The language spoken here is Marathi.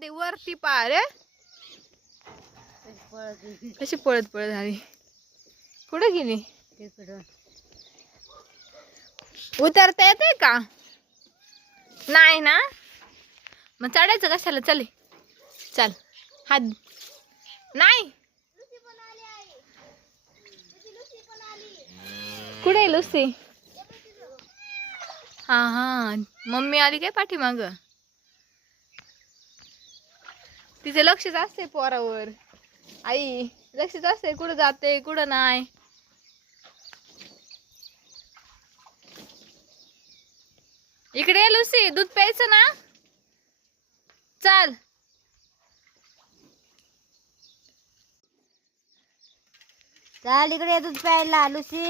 ते वरती पार कशी पळत पळत आली. कुठे गेली? उतरता येते का? नाही ना, मग चढायचं कशाला? चले चल. हात नाही. कुठे लुसी? हा हा, मम्मी आली काय पाठीमाग? तिचे लक्षच असते पोरावर. आई लक्षच असते कुठं जाते कुठं नाही. इकडे लुसी, दूध प्यायचं ना? चल. चल इकडे दूध प्यायला लुसी.